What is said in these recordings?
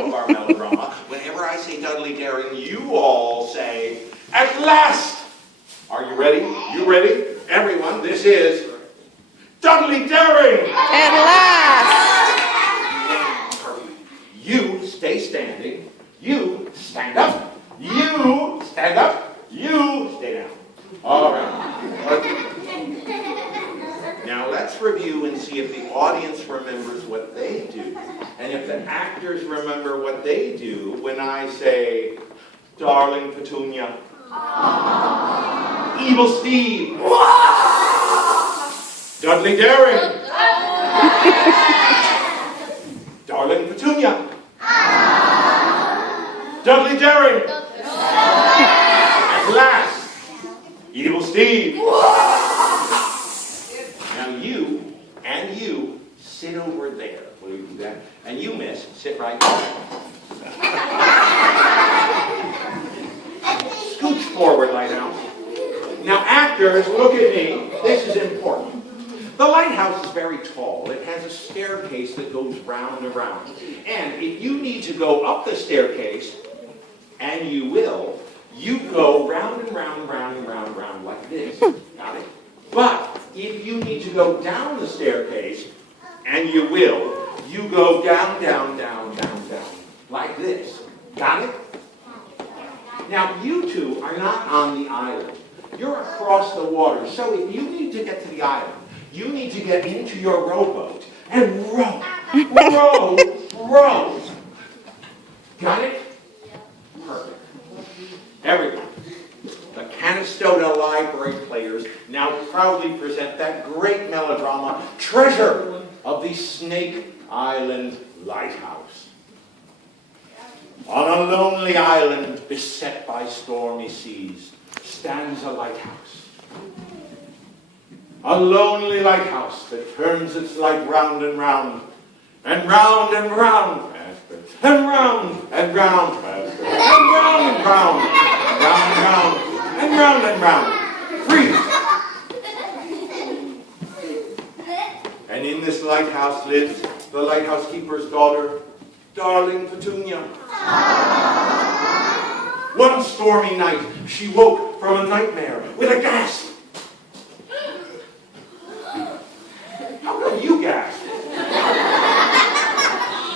of our melodrama. Whenever I say Dudley Daring, you all say, at last! Are you ready? You ready? Everyone, this is Dudley Daring! At last! Perfect. You stay standing. You stand up. You stand up. You stay down. All right. Okay. Now let's review and see if the audience remembers what they do. And if the actors remember what they do when I say, Darling Petunia. Aww. Evil Steve. Dudley Daring. Darling Petunia. Dudley Daring. At last. Evil Steve. Now you and you sit over there. Will you do that? And you, miss, sit right there. Scooch forward, Lighthouse. Now actors, look at me. This is important. The lighthouse is very tall. It has a staircase that goes round and round. And if you need to go up the staircase, and you will, you go round and round and round and round and round like this. Got it? But if you need to go down the staircase, and you will, you go down, down, down, down, down, like this. Got it? Now, you two are not on the island. You're across the water. So if you need to get to the island, you need to get into your rowboat and row, row, row. Got it? Perfect. Everyone, the Canastota Library Players now proudly present that great melodrama, Treasure of the Snake Island Lighthouse. On a lonely island beset by stormy seas stands a lighthouse. A lonely lighthouse that turns its light round and round, and round and round, faster, and round and round, faster, and round and round, round and round, and round and round. Freeze! And in this lighthouse lives the lighthouse keeper's daughter, Darling Petunia. One stormy night, she woke from a nightmare with a gasp. How come you gasped?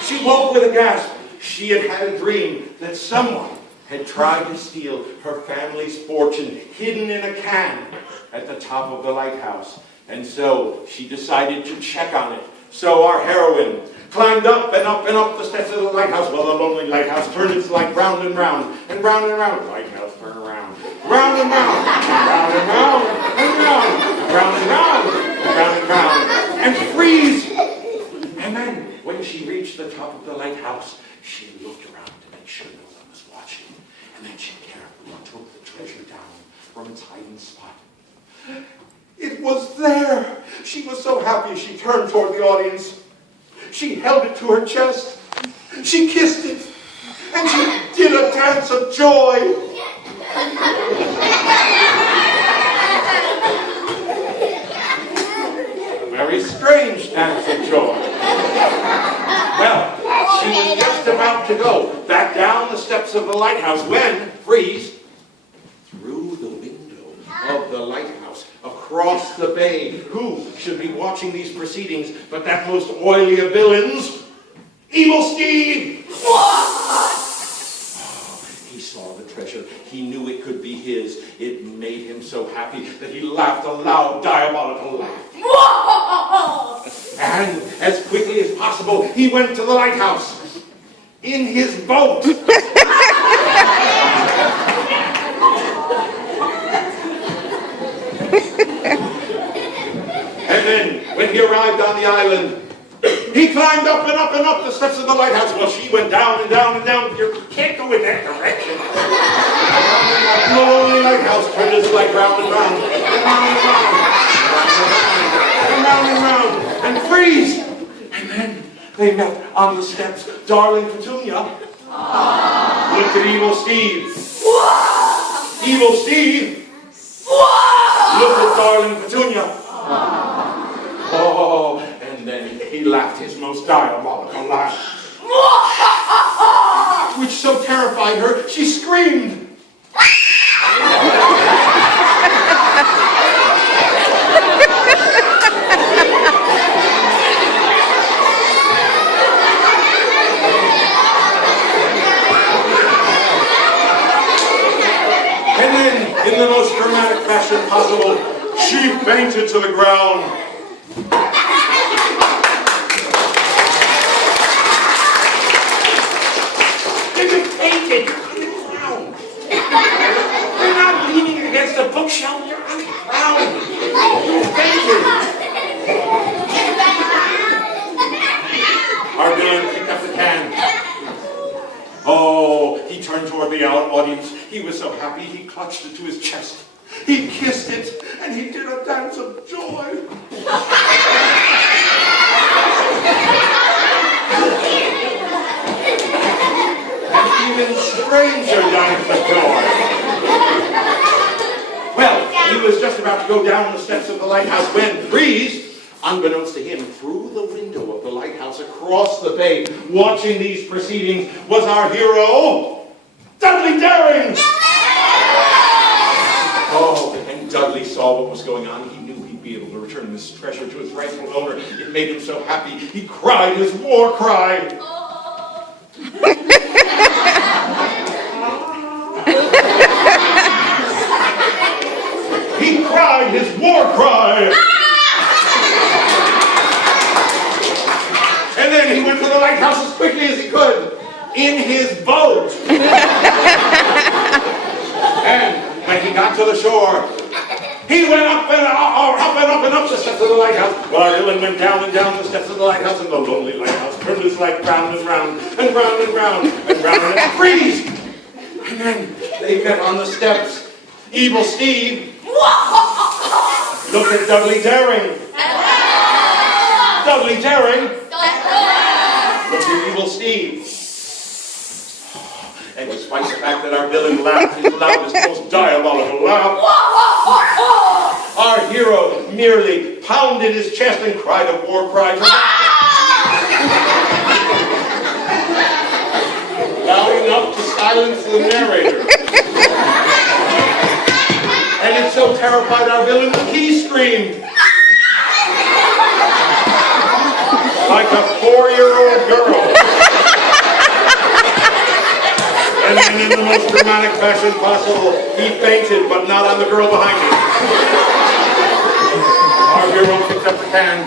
She woke with a gasp. She had had a dream that someone had tried to steal her family's fortune hidden in a can at the top of the lighthouse. And so she decided to check on it. So our heroine climbed up and up and up the steps of the lighthouse while the lonely lighthouse turned its light round and round and round and round. Lighthouse, turn around. Round and round, round and round, and round, round and round, round and round, and freeze! And then, when she reached the top of the lighthouse, she looked around to make sure no one was watching. And then she carefully took the treasure down from its hiding spot. It was there! She was so happy she turned toward the audience. She held it to her chest. She kissed it. And she did a dance of joy. A very strange dance of joy. Well, she was just about to go back down the steps of the lighthouse when, freeze, through the window of the lighthouse, across the bay, who should be watching these proceedings but that most oily of villains, Evil Steve! Oh, he saw the treasure. He knew it could be his. It made him so happy that he laughed a loud, diabolical laugh. And as quickly as possible, he went to the lighthouse in his boat. And then, when he arrived on the island, he climbed up and up and up the steps of the lighthouse while she went down and down and down. You can't go in that direction. The lonely lighthouse turned its light round and round, and round and round, and round and round, and freeze! And then they met on the steps. Darling Petunia looked at Evil Steve. Evil Steve looked at Darling Petunia. Oh, and then he laughed his most diabolical laugh. which so terrified her, she screamed. And then, in the most dramatic fashion possible, she fainted to the ground. You fainted on the ground. You're not leaning against a bookshelf, you're on the ground. You fainted. Our villain picked up the can. Oh, he turned toward the audience. He was so happy, he clutched it to his chest. He kissed it, and he did a dance of joy. An even stranger dance of joy. Well, he was just about to go down the steps of the lighthouse when, freeze, unbeknownst to him, through the window of the lighthouse across the bay, watching these proceedings, was our hero, Dudley Daring! Oh, and Dudley saw what was going on. He knew he'd be able to return this treasure to its rightful owner. It made him so happy, he cried his war cry. He cried his war cry. And then he went to the lighthouse as quickly as he could, in his boat. And when he got to the shore, he went up and up the steps of the lighthouse, while our villain went down and down the steps of the lighthouse, and the lonely lighthouse turned its light round and round, and round and round, and round, and freeze! And then they met on the steps. Evil Steve looked at Dudley Daring. Dudley Daring looked at Evil Steve. And despite the fact that our villain laughed his loudest, most diabolical laugh, our hero merely pounded his chest and cried a war cry loud enough to silence the narrator. And it so terrified our villain that he screamed like a 4-year-old girl. And then in the most dramatic fashion possible, he fainted, but not on the girl behind him. Our hero picked up the can.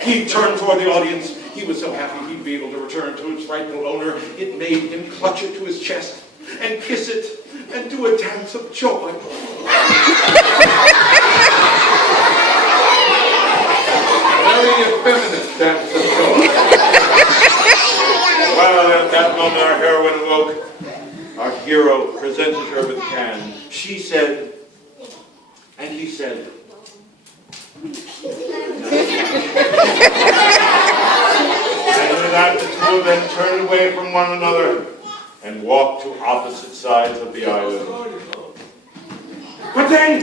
He turned toward the audience. He was so happy he'd be able to return to its rightful owner. It made him clutch it to his chest and kiss it and do a dance of joy. Very effeminate dance of joy. Well, at that moment our heroine awoke. Our hero presented her with a can. She said, and he said, and with that, the two of them turned away from one another and walked to opposite sides of the island. But then